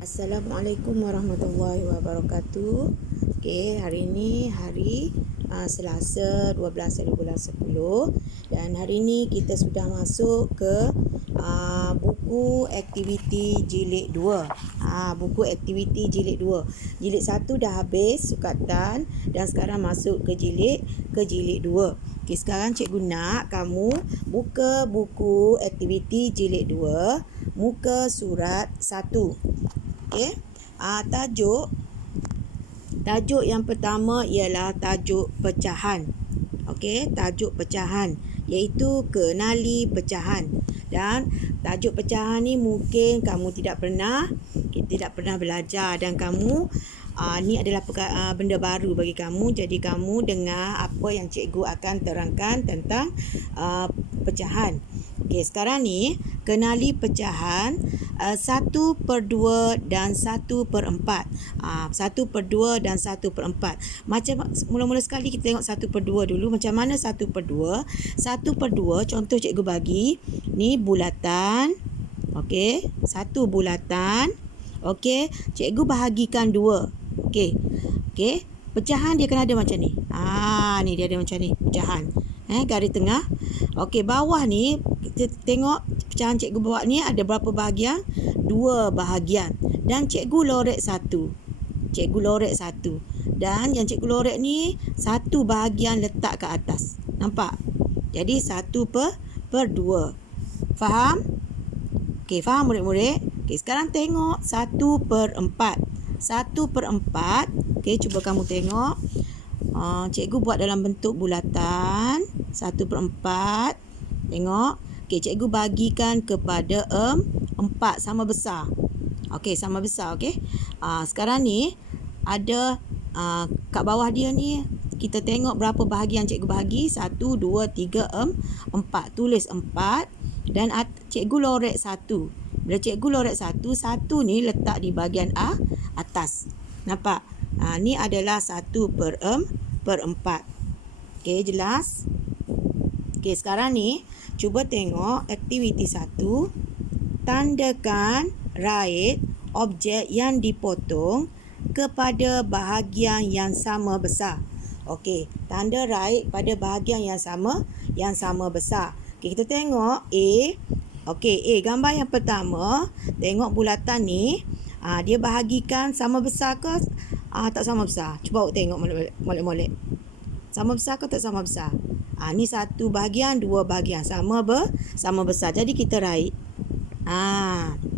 Assalamualaikum warahmatullahi wabarakatuh. Okey, hari ini hari Selasa 12 hari bulan 10 dan hari ini kita sudah masuk ke buku aktiviti jilid 2. Buku aktiviti jilid 2. Jilid 1 dah habis sukatan dan sekarang masuk ke jilid 2. Okey, sekarang cikgu nak kamu buka buku aktiviti jilid 2, muka surat 1. Okey. Tajuk yang pertama ialah tajuk pecahan. Okey, tajuk pecahan iaitu kenali pecahan. Dan tajuk pecahan ni mungkin kamu tidak pernah belajar dan kamu ni adalah benda baru bagi kamu. Jadi kamu dengar apa yang cikgu akan terangkan tentang pecahan. Okey, sekarang ni kenali pecahan 1/2 dan 1/4. 1/2 dan 1/4. Macam mula-mula sekali kita tengok 1/2 dulu. Macam mana 1/2? 1/2 contoh cikgu bagi ni bulatan. Okey, satu bulatan. Okey, cikgu bahagikan 2. Okey. Okey, pecahan dia kena ada macam ni. Ni dia ada macam ni, pecahan. Garis tengah. Okey, bawah ni kita tengok pecahan cikgu buat ni ada berapa bahagian? 2 bahagian. Dan cikgu lorek 1. Cikgu lorek 1. Dan yang cikgu lorek ni 1 bahagian letak ke atas. Nampak? Jadi 1/2. Faham? Okey, faham murid-murid? Okey, sekarang tengok 1/4. 1/4. Okey, cuba kamu tengok. Cikgu buat dalam bentuk bulatan 1/4. Tengok. Okey, cikgu bagikan kepada 4 sama besar. Okey, sama besar. Okey. Sekarang ni ada kat bawah dia ni kita tengok berapa bahagian cikgu bahagi. 1, 2, 3, 4. Tulis 4 dan cikgu lorek 1. Bila cikgu lorek 1, 1 ni letak di bahagian atas. Nampak? Ni adalah 1/4. Okey, jelas? Okey, sekarang ni cuba tengok aktiviti 1. Tandakan rait objek yang dipotong kepada bahagian yang sama besar. Okey, tanda rait pada bahagian yang sama besar. Okey, kita tengok A. Okey, A, gambar yang pertama, tengok bulatan ni, dia bahagikan sama besar ke tak sama besar? Cuba awak tengok molek-molek. Sama besar ke tak sama besar? Ni 1 bahagian, 2 bahagian. Sama besar. Jadi kita rait.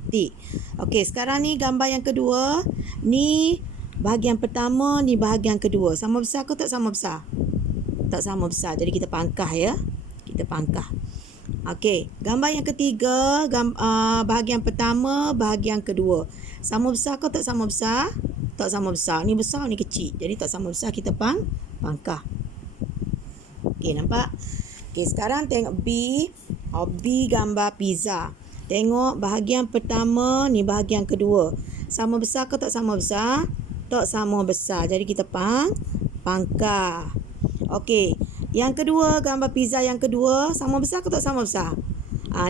Tik. Okey, sekarang ni gambar yang kedua. Ni bahagian pertama, ni bahagian kedua. Sama besar ke tak sama besar? Tak sama besar. Jadi kita pangkah ya. Kita pangkah. Okey, gambar yang ketiga, bahagian pertama, bahagian kedua. Sama besar ke tak sama besar? Tak sama besar. Ni besar, ni kecil. Jadi tak sama besar, kita pangkah. Okey, nampak? Okey, sekarang tengok B. B gambar pizza. Tengok bahagian pertama, ni bahagian kedua. Sama besar ke tak sama besar? Tak sama besar. Jadi kita pangkah. Okey, yang kedua, gambar pizza yang kedua. Sama besar ke tak sama besar?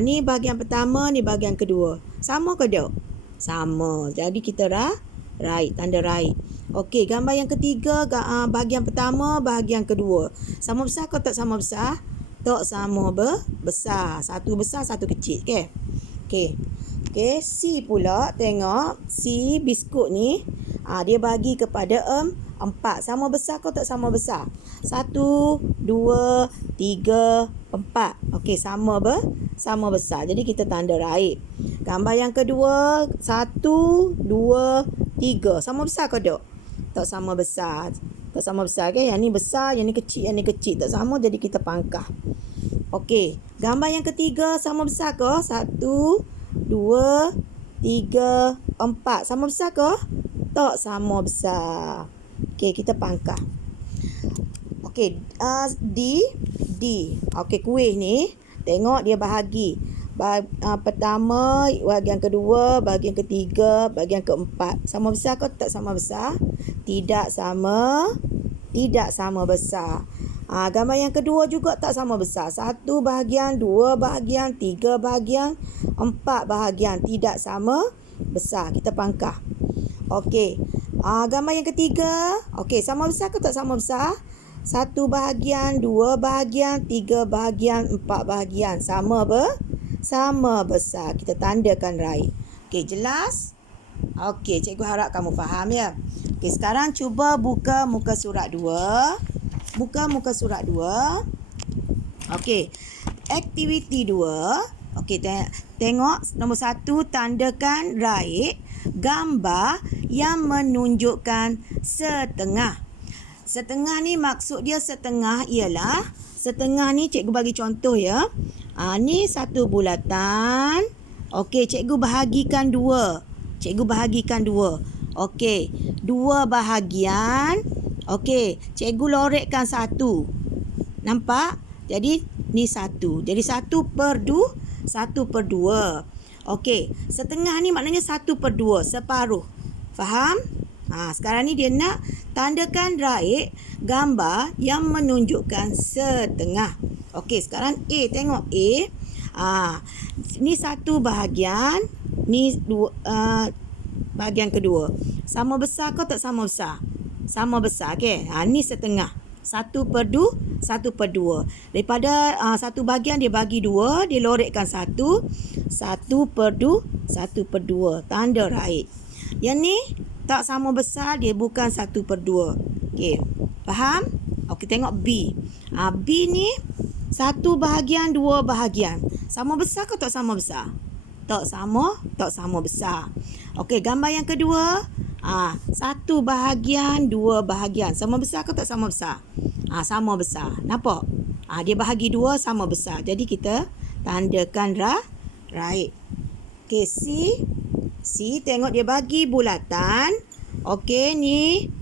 Ni bahagian pertama, ni bahagian kedua. Sama ke tak? Sama. Jadi kita rait, tanda rait. Okey, gambar yang ketiga, bahagian pertama, bahagian kedua. Sama besar ke tak sama besar? Tak sama besar. Satu besar, satu kecil. Okey. Okey, C pula, tengok. C biskut ni, dia bagi kepada 4. Sama besar ke tak sama besar? 1, 2, 3, 4. Okey, sama besar. Jadi kita tanda rait. Gambar yang kedua, 1, 2, 3. Sama besar ke tak? Tak sama besar. Tak sama besar. Okay? Yang ni besar, yang ni kecil, yang ni kecil. Tak sama, jadi kita pangkah. Okey, gambar yang ketiga sama besar ke? 1, 2, 3, 4. Sama besar ke? Tak sama besar. Okey, kita pangkah. Okey, D. Okey, kuih ni, tengok dia bahagi. Pertama, bahagian kedua, bahagian ketiga, bahagian keempat. Sama besar ke tak sama besar? Tidak sama besar. Gambar yang kedua juga tak sama besar. 1 bahagian, 2 bahagian, 3 bahagian, 4 bahagian. Tidak sama besar. Kita pangkah. Okey. Gambar yang ketiga. Okey, sama besar ke tak sama besar? 1 bahagian, 2 bahagian, 3 bahagian, 4 bahagian. Sama besar. Kita tandakan right. Okey, jelas? Okey, cikgu harap kamu faham ya. Okey, sekarang cuba buka muka surat 2. Buka muka surat 2. Okey, aktiviti 2. Okey, tengok nombor 1, tandakan right gambar yang menunjukkan setengah. Setengah ni maksud dia setengah ialah, setengah ni cikgu bagi contoh ya. Ni satu bulatan. Okey, cikgu bahagikan 2. Okey, 2 bahagian. Okey, cikgu lorekkan 1. Nampak? Jadi ni 1. Jadi 1/2. Okey, setengah ni maknanya 1/2, separuh. Faham? Sekarang ni dia nak tandakan right gambar yang menunjukkan setengah. Okey, sekarang A, tengok A. Ni 1 bahagian, ni 2 bahagian kedua. Sama besar ke tak sama besar? Sama besar, okey. Ni setengah. 1/2. Daripada 1 bahagian dia bagi 2, dia lorekkan 1. 1/2. Tanda right. Yang ni tak sama besar, dia bukan 1/2. Okey, faham? Okey, tengok B. B ni 1 bahagian, 2 bahagian. Sama besar ke tak sama besar? Tak sama besar. Okey, gambar yang kedua. 1 bahagian, 2 bahagian. Sama besar ke tak sama besar? Sama besar. Nampak? Dia bahagi 2, sama besar. Jadi kita tandakan right. Okey, C, tengok dia bagi bulatan. Okey, ni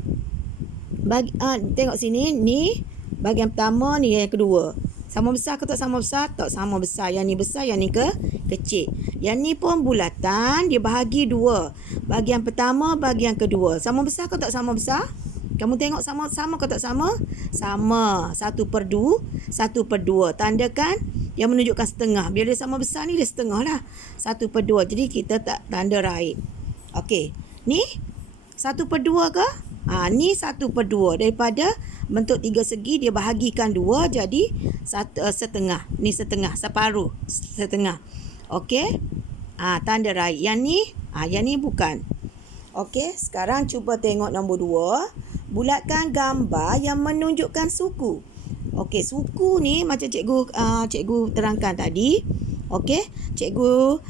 tengok sini, ni bahagian pertama, ni yang kedua. Sama besar ke tak sama besar? Tak sama besar. Yang ni besar, yang ni kecil. Yang ni pun bulatan, dia bahagi 2. Bahagian pertama, bahagian kedua. Sama besar ke tak sama besar? Kamu tengok sama ke tak sama? Sama. 1/2. Tandakan yang menunjukkan setengah. Bila dia sama besar ni, dia setengah lah. 1/2. Jadi kita tak tanda right. Okey. Ni 1/2 ke? Ni 1/2. Daripada bentuk 3 segi, dia bahagikan 2. Jadi setengah. Ni setengah. Separuh. Setengah. Okey. Tanda right. Yang ni bukan. Okey. Sekarang cuba tengok nombor 2. Bulatkan gambar yang menunjukkan suku. Okey, suku ni macam cikgu terangkan tadi. Okey, cikgu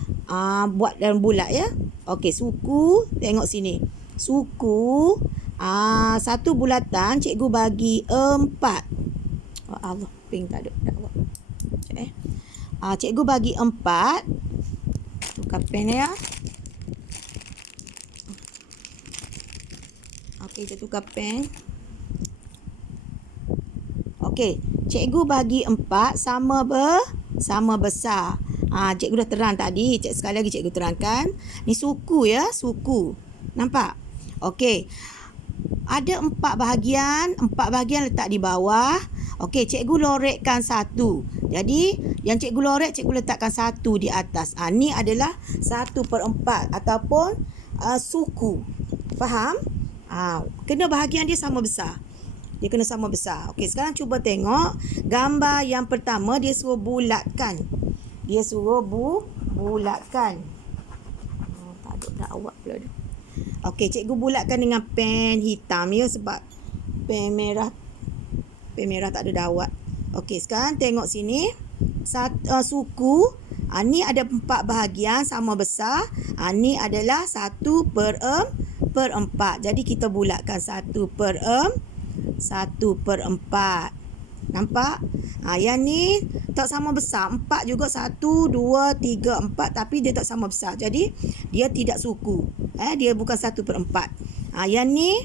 buat dalam bulat ya. Okey, suku, tengok sini. Suku 1 bulatan cikgu bagi 4. Allah, ping tak ada dakwah. Cikgu bagi 4. Tukar pen ya. Okey, kita tukar pen. Okey, cikgu bagi 4 sama besar. Cikgu dah terang tadi. Sekali lagi cikgu terangkan. Ni suku ya, suku. Nampak? Okey. Ada 4 bahagian. 4 bahagian letak di bawah. Okey, cikgu lorekkan 1. Jadi, yang cikgu lorek, cikgu letakkan 1 di atas. Ni adalah 1/4 ataupun suku. Faham? Kena bahagian dia sama besar. Dia kena sama besar. Okey, sekarang cuba tengok gambar yang pertama, dia suruh bulatkan. Bulatkan. Tak ada dakwah pula dah. Okey, cikgu bulatkan dengan pen hitam ya, sebab pen merah tak ada dakwah. Okey, sekarang tengok sini. Suku. Ni ada 4 bahagian sama besar. Ni adalah 1/4. Jadi kita bulatkan 1/4. Nampak? Yang ni tak sama besar. 4 juga. 1, 2, 3, 4. Tapi dia tak sama besar. Jadi dia tidak suku. Dia bukan 1/4. Yang ni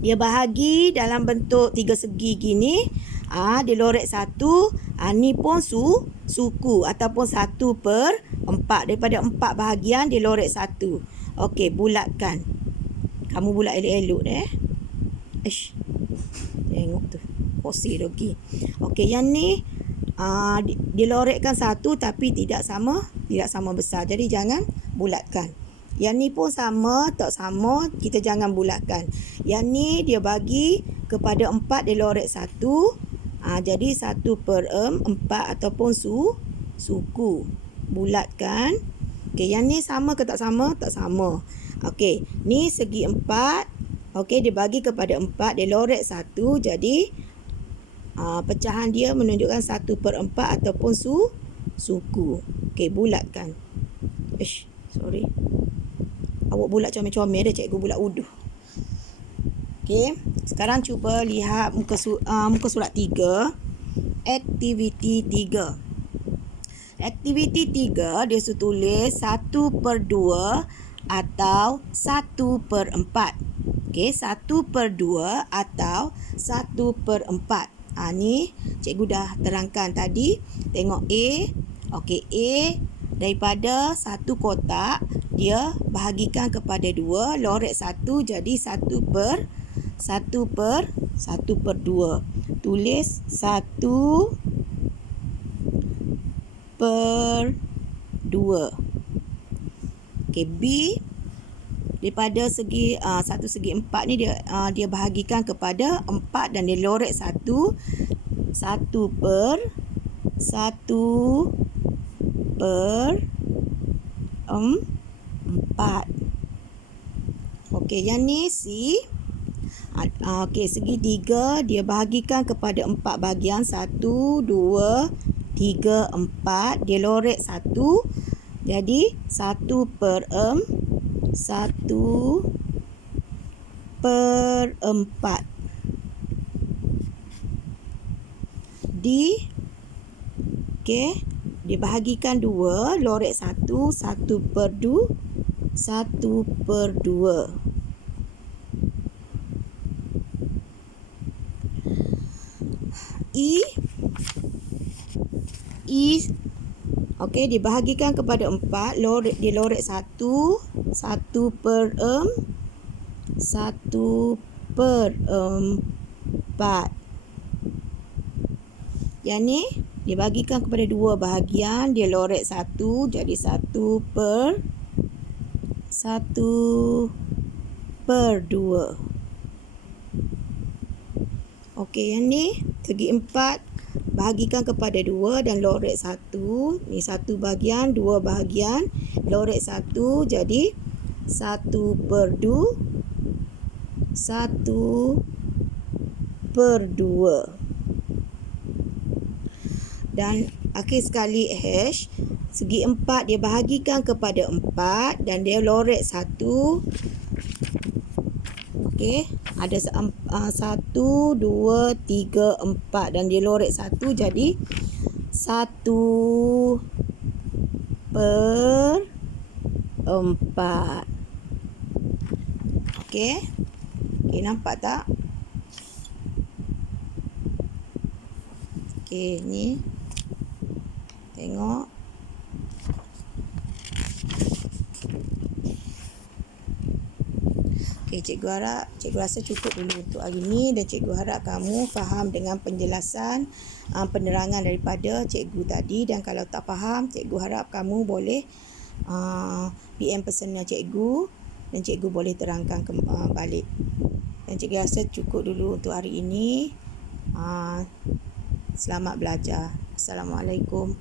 dia bahagi dalam bentuk 3 segi gini. Dia lorek 1. Ni pun suku ataupun 1/4. Daripada 4 bahagian dia lorek 1. Okey, bulatkan. Kamu bulat elok-elok deh. Tengok tu. Posisi lagi. Okey, yang ni dia lorekkan 1 tapi tidak sama besar. Jadi jangan bulatkan. Yang ni pun sama, tak sama, kita jangan bulatkan. Yang ni dia bagi kepada 4, dia lorek 1. Jadi 1/4 ataupun suku. Bulatkan. Okey, yang ni sama ke tak sama? Tak sama. Okey, ni segi 4. Okey, dia bagi kepada 4, dia lorek 1. Jadi pecahan dia menunjukkan 1/4 ataupun suku. Okey, bulatkan. Sorry. Awak bulat comel-comel dah, cikgu bulat uduh. Okey, sekarang cuba lihat muka surat 3. Aktiviti 3. Aktiviti 3 dia tulis 1/2 atau 1/4. Okey, 1/2 atau 1/4. Ni cikgu dah terangkan tadi. Tengok A. Okey, A daripada satu kotak, dia bahagikan kepada 2, lorek 1, jadi 1/2. Tulis 1/2. Okey, B daripada segi satu segi 4 ni dia bahagikan kepada 4 dan dia lorek 1. 1/4. Okey, yang ni C. Okey, segi 3 dia bahagikan kepada 4 bahagian. 1, 2, 3, 4. Dia lorek 1. Jadi 1/4. D. Okey, dia bahagikan 2, lorek 1. 1/2. E. Okey, dibahagikan kepada 4, dia lorek 1. 1/4. Yang ni dibahagikan kepada 2 bahagian, dia lorek 1, jadi 1/2. Okey, yang ni segi 4 bahagikan kepada 2 dan lorek 1. Ni 1 bahagian, 2 bahagian, lorek 1, jadi 1/2. Dan akhir sekali H, segi 4 dia bahagikan kepada 4 dan dia lorek 1. Okey, ada 1, 2, 3, 4 dan dia lorek 1, jadi 1/4. Okey. Okey, nampak tak? Okey, ni tengok. Okey, cikgu rasa cukup dulu untuk hari ni, dan cikgu harap kamu faham dengan penjelasan penerangan daripada cikgu tadi. Dan kalau tak faham, cikgu harap kamu boleh PM personal cikgu dan cikgu boleh terangkan balik. Dan cikgu rasa cukup dulu untuk hari ini. Selamat belajar. Assalamualaikum.